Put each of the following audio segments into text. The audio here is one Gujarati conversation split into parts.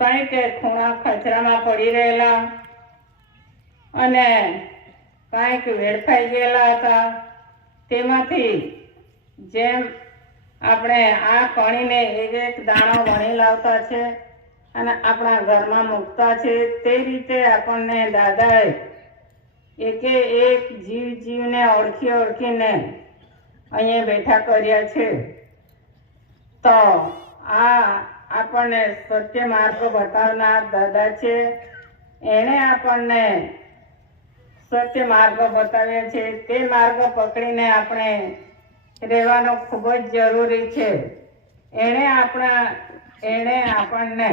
કંઈક ખૂણા ખચરામાં પડી રહેલા અને કંઈક વેડફાઈ ગયેલા હતા, તેમાંથી જેમ આપણે આ કણીને એક એક દાણો વણી લાવતા છે અને આપણા ઘરમાં મૂકતા છે, તે રીતે આપણને દાદાએ એકે એક જીવને ઓળખી ઓળખીને અહીંયા બેઠા કર્યા છે. તો આ આપણને સત્ય માર્ગ બતાવનાર દાદા છે. એણે આપણને સત્ય માર્ગ બતાવ્યા છે. તે માર્ગ પકડીને આપણે રહેવાનો ખૂબ જ જરૂરી છે. એણે આપણને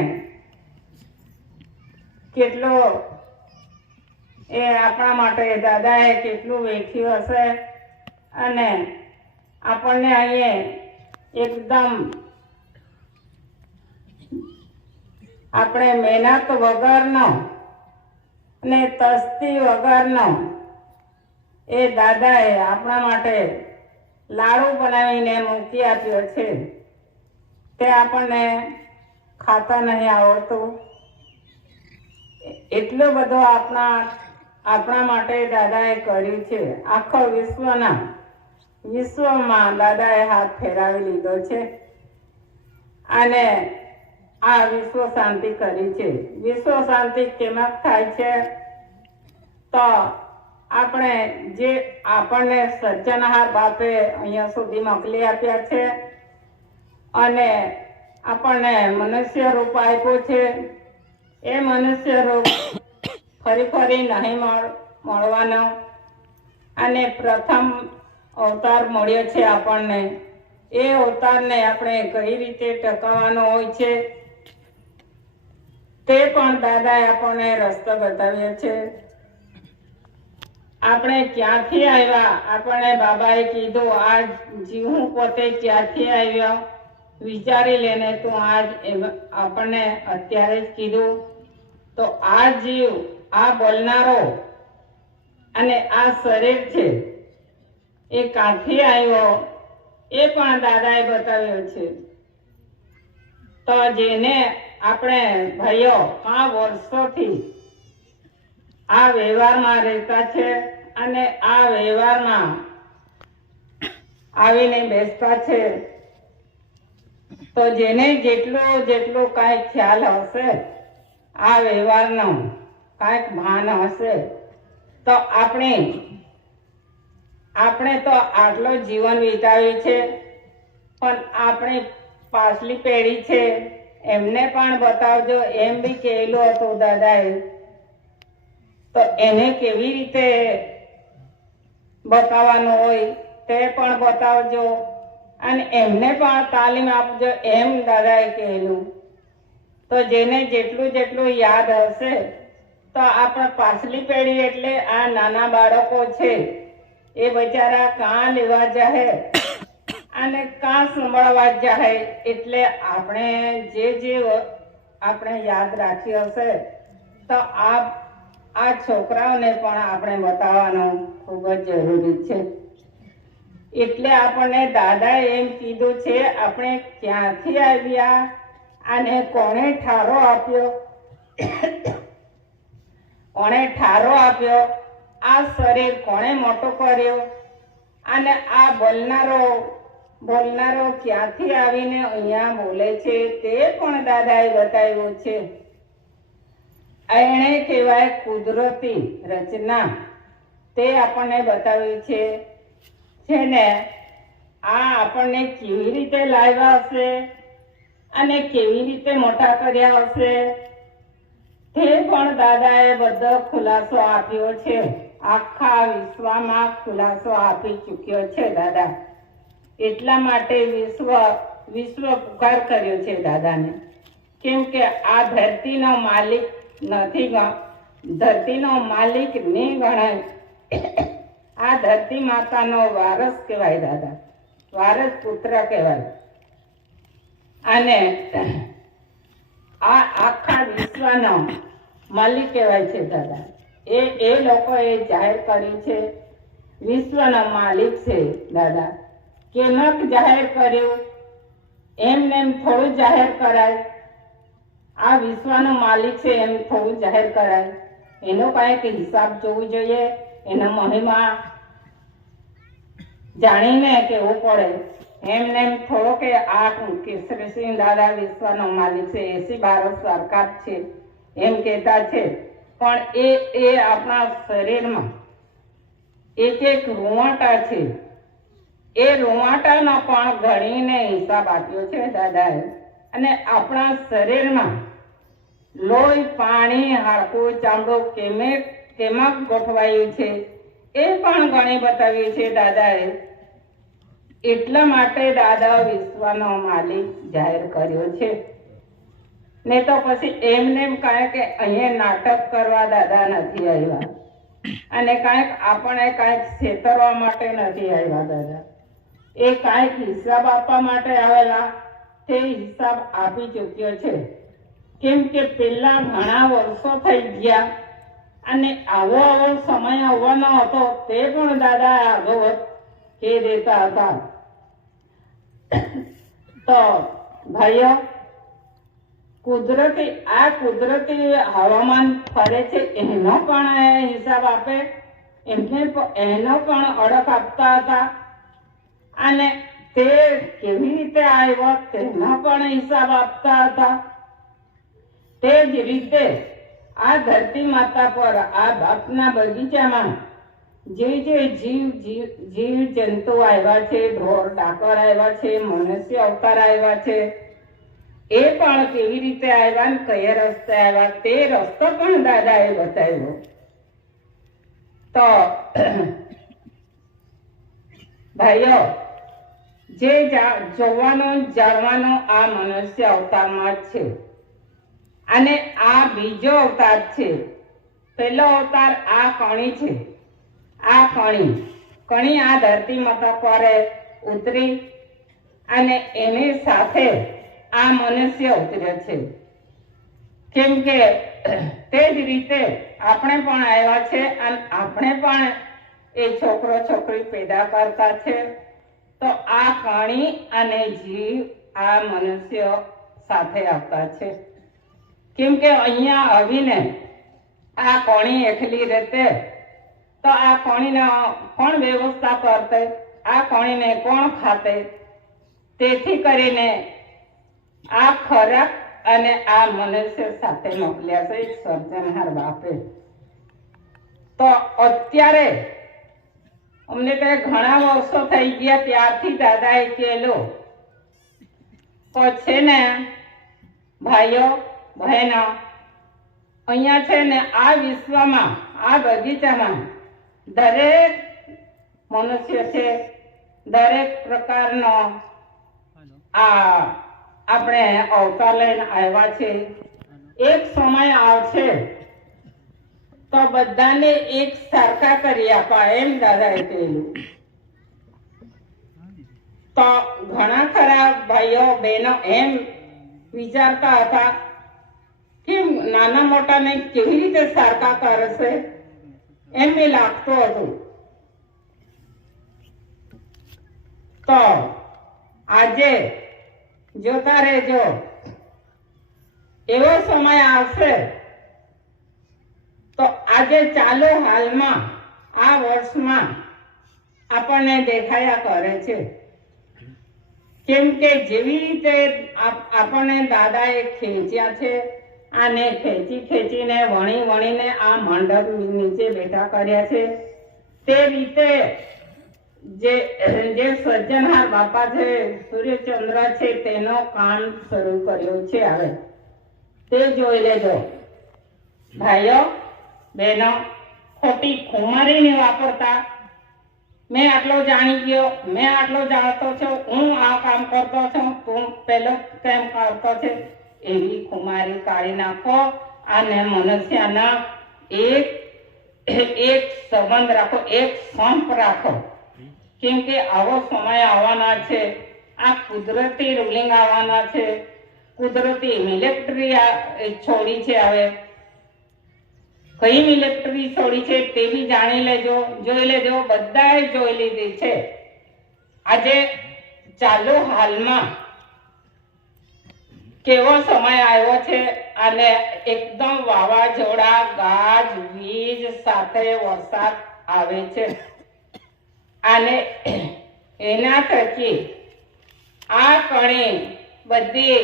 કેટલો આપણા માટે દાદાએ કેટલું વેઠ્યું હશે અને આપણને અહીંયા એકદમ આપણે મહેનત વગરનો ને તસ્તી વગરનો એ દાદાએ આપણા માટે લાડુ બનાવીને મૂકી આપ્યો છે. તે આપણને ખાતા નહીં આવડતું, એટલો બધો આપણા માટે દાદાએ કર્યું છે. આખો વિશ્વમાં દાદાએ હાથ ફેરાવી લીધો છે અને આ વિશ્વ શાંતિ કરી છે. વિશ્વ શાંતિ કેમાં થાય છે? તો આપણને સર્જનહાર બાપે અહીંયા સુધી મોકલી આપ્યા છે અને આપણને મનુષ્ય રૂપ આપ્યું છે. એ મનુષ્ય રૂપ ફરી નહીં મળવાનો અને પ્રથમ અવતાર મળ્યો છે આપણને. એ અવતારને આપણે કઈ રીતે ટકાવવાનો હોય છે તે પણ દાદાએ આપણને રસ્તો બતાવ્યો છે. આપણે ક્યાંથી આવ્યા, આપણને બાબાએ કીધું આ જીવ હું પોતે ક્યાંથી આવ્યો વિચારી લેને. તું આપણને અત્યારે જ કીધું. તો આ જીવ, આ બોલનારો અને આ શરીર છે એ ક્યાંથી આવ્યો એ પણ દાદાએ બતાવ્યો છે. તો જેને આપણે ભાઈઓ 5 વર્ષોથી આ વ્યવહારમાં રહેતા છે અને આ વ્યવહારમાં આવીને બેસતા છે, તો જેને જેટલું કાંઈ ખ્યાલ હશે, આ વ્યવહારનો કાંઈક ભાન હશે, તો આપણે તો આટલો જીવન વિતાવ્યું છે, પણ આપણી પાછલી પેઢી છે એમને પણ બતાવજો. એમ બી કહેલું હતું દાદાએ, તો એને કેવી રીતે બતાવવાનું હોય તે પણ બતાવજો અને એમને પણ તાલીમ આપજો, એમ દાદાએ કહેલું. તો જેને જેટલું યાદ હશે, તો આપણા પાછલી પેઢી એટલે આ નાના બાળકો છે એ બચારા કાં લેવા જાહે અને કાં સંભળવા જાહે. એટલે આપણે જે આપણે યાદ રાખ્યું હશે, તો આ છોકરાઓને પણ આપણે બતાવવાનું ખૂબ જ જરૂરી છે. એટલે આપણને દાદાએ એમ કીધું છે, આપણે ક્યાંથી આવ્યા અને કોણે ઠારો આપ્યો, આ શરીર કોણે મોટો કર્યો અને આ બોલનારો ક્યાંથી આવીને અહીંયા બોલે છે તે પણ દાદાએ બતાવ્યું છે. એને કહેવાય કુદરતી રચના. તે આપણને બતાવ્યું છે. જેને આ આપણને કેવી રીતે લાવ્યા હશે અને કેવી રીતે મોટા કર્યા હશે તે પણ દાદાએ બધો ખુલાસો આપ્યો છે. આખા વિશ્વમાં ખુલાસો આપી ચૂક્યો છે દાદા. એટલા માટે વિશ્વ પુકાર કર્યો છે દાદાને. કેમ કે આ ધરતીનો માલિક નથી, ધરતીનો માલિક નહીં ગણાય. આ ધરતી માતાનો વારસ કહેવાય દાદા, વારસ પુત્ર કહેવાય. અને આ આખા વિશ્વનો માલિક કહેવાય છે દાદા. એ લોકોએ જાહેર કર્યું છે વિશ્વનો માલિક છે દાદા. કેમક જાહેર કર્યું? એમ થોડું જાહેર કરાય. આ વિશ્વનો માલિક છે એમ થોડું જાહેર કરાય, એનો કાંઈક હિસાબ જોવું જોઈએ, એનો મહિમા જાણીને કેવું પડે. એમને એમ થોડો કે આ કેસરીસિંહ દાદા વિશ્વનો માલિક છે, એસી ભારત સરકાર છે એમ કહેતા છે, પણ એ આપણા શરીરમાં એક એક રૂવાટા છે, એ રૂવાટાનો પણ ગણીને હિસાબ આપ્યો છે દાદાએ. અને આપણા શરીરમાં લોહી, પાણી, હાડકું, ચામડું કેમાં ગોઠવાયું છે એ પણ ગણી બતાવ્યું છે દાદાએ. એટલા માટે દાદા વિશ્વનો માલિક જાહેર કર્યો છે. ને તો પછી એમને એમ કાંઈ કે અહીંયા નાટક કરવા દાદા નથી આવ્યા, અને કાંઈક આપણે કાંઈક છેતરવા માટે નથી આવ્યા દાદા. એ કાંઈક હિસાબ આપવા માટે આવેલા, તે હિસાબ આપી ચૂક્યો છે. કેમ કે પેલા ઘણા વર્ષો થઈ ગયા અને આવો સમય આવવાનો હતો તે પણ દાદા આગળ કહી દેતા હતા. તો ભાઈઓ, કુદરતી હવામાન ફરે છે એનો પણ હિસાબ આપે, એનો પણ ઓળખ આપતા હતા. અને તે કેવી રીતે આવ્યો તેનો પણ હિસાબ આપતા હતા. તે જ રીતે આ ધરતી માતા પર, આ બાપના બગીચામાં જે જીવ જંતુ આવ્યા છે, ઢોર ડાકર આવ્યા છે, મનુષ્ય અવતાર આવ્યા છે, એ પણ કેવી રીતે આવ્યા ને કયા રસ્તે આવ્યા તે રસ્તો પણ દાદાએ બતાવ્યો. તો ભાઈઓ, જે જોવાનો જાણવાનો આ મનુષ્ય અવતારમાં જ છે, અને આ બીજો અવતાર છે. પહેલો અવતાર આ કણી છે. આ કણી આ ધરતી માતા પર ઉતરી અને એની સાથે આ મનુષ્ય ઉતર્યો છે. કેમ કે તે જ રીતે આપણે પણ આવ્યા છે અને આપણે પણ એ છોકરો છોકરી પેદા કરતા છે. તો આ કણી અને જીવ આ મનુષ્ય સાથે આવતા છે. કેમ કે અહીંયા આવીને આ કણી એકલી રહેતે તો આ કણીને કોણ વ્યવસ્થા કરતે, આ કણીને કોણ ખાતે? તેથી કરીને આ ખોરાક અને આ મનુષ્ય સાથે મોકલ્યા છે સર્જનહાર બાપે. તો અત્યારે અમને તો ઘણા વર્ષો થઈ ગયા ત્યારથી દાદાએ કહેલું તો છે ને ભાઈઓ બહેનો, અહીંયા છે ને આ વિશ્વમાં, આ બગીચામાં દરેક મનુષ્ય છે, દરેક પ્રકારનો આ આપણે અવતાર લઈને આવ્યા છે. એક સમય આવશે તો બધાને એક સરખા કરી આપવા એમ દાદાએ કહેલું. તો ઘણા ખરા ભાઈઓ બહેનો એમ વિચારતા હતા કે નાના મોટાને કેવી રીતે સરખા કરશે, એમ એ લાગતું હતું. તો આજે જોતા રહેજો, એવો સમય આવશે તો આજે ચાલુ હાલમાં આ વર્ષમાં આપણને દેખાયા કરે છે. કેમ કે જેવી રીતે આપણને દાદાએ ખેંચ્યા છે, આને ખેંચીને વણીને આ મંડપ નીચે બેઠા કર્યા છે, તે રીતે જે સર્જનહાર બાપા છે, સૂર્યચંદ્ર છે, તેનો કામ શરૂ કર્યો છે. હવે તે જોઈ લેજો ભાઈઓ બહેનો. ખોટી ખુમારી નહીં વાપરતા. મેં આટલો જાણી ગયો, મેં આટલો જાણતો છું, હું આ કામ કરતો છું, તું પેલો કેમ કરતો છે, એવી ખુમારી કાઢી નાખો અને મનુષ્યના એક સંબંધ રાખો, એક સંપ રાખો. કેમ કે આવો સમય આવવાના છે, આ કુદરતી રૂલિંગ આવવાના છે, કુદરતી મિલિટરી છોડી છે. હવે કઈ મિલિટરી છોડી છે તે બી જાણી લેજો, જોઈ લેજો, બધાએ જોઈ લીધી છે. આજે ચાલુ હાલમાં કેવો સમય આવ્યો છે અને એકદમ વાવાઝોડા ગાજ વીજ સાથે વરસાદ આવે છે અને એના થકી આ કણી બધી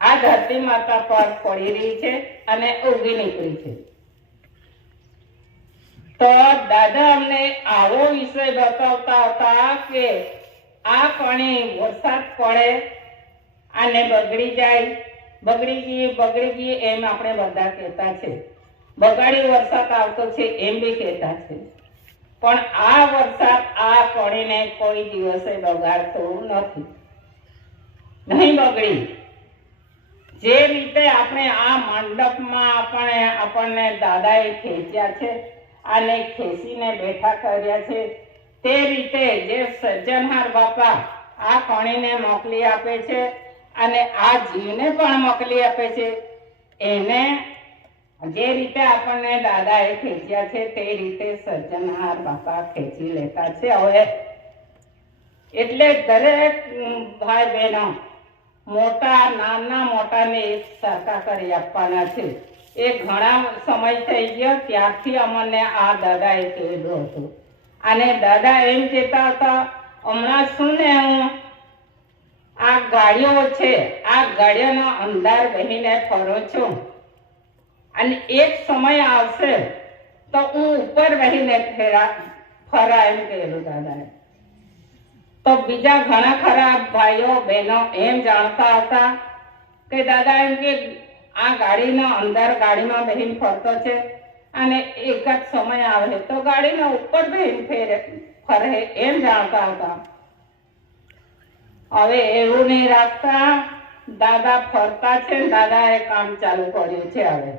આ ધરતી માતા પર પડી રહી છે અને ઉગી નીકળી છે. તો દાદા અમને આવો વિષય બતાવતા હતા કે આ કણી વરસાદ પડે અને બગડી જાય, બગડી ગઈ એમ આપણે બધા કહેતા છે. બગાડી વરસાદ આવતો છે એમ બી કહેતા છે. પણ આ વરસાદ આ કણીને કોઈ દિવસે બગાડતો નથી, નહીં બગડી. જે રીતે આપણે આ મંડપમાં આપણને દાદાએ ખેંચ્યા છે અને ખેંચીને બેઠા કર્યા છે, તે રીતે જે સર્જનહાર બાપા આ કણીને મોકલી આપે છે અને આ જીવને પણ મોકલી આપે છે, એને જે રીતે આપણને દાદાએ ખેંચ્યા છે તે રીતે સર્જનહાર બાપા ખેંચી લેતા છે. હવે એટલે દરેક ભાઈ બહેનો મોટા નાના મોટાને એક સરખા કરી આપવાના છે. એ ઘણા સમય થઈ ગયો ત્યારથી અમને આ દાદાએ કહેલું હતું અને દાદા એમ કહેતા હતા, હમણાં શું ને હું આ ગાડીઓ છે, આ ગાડીઓનો અંધાર બહીને ફરું છું અને એક સમય આવશે તો હું ઉપર વહીને ફરા એમ કહેલું દાદાએ. તો બીજા ઘણા ખરા ભાઈઓ બહેનો એમ જાણતા હતા કે દાદા એમ કે આ ગાડીનો અંદર ગાડીમાં બહીને ફરતો છે અને એક જ સમય આવે તો ગાડીનો ઉપર બહીને ફરે એમ જાણતા હતા. હવે એવું નહીં રાખતા, દાદા ફરતા છે, દાદાએ કામ ચાલુ કર્યું છે. હવે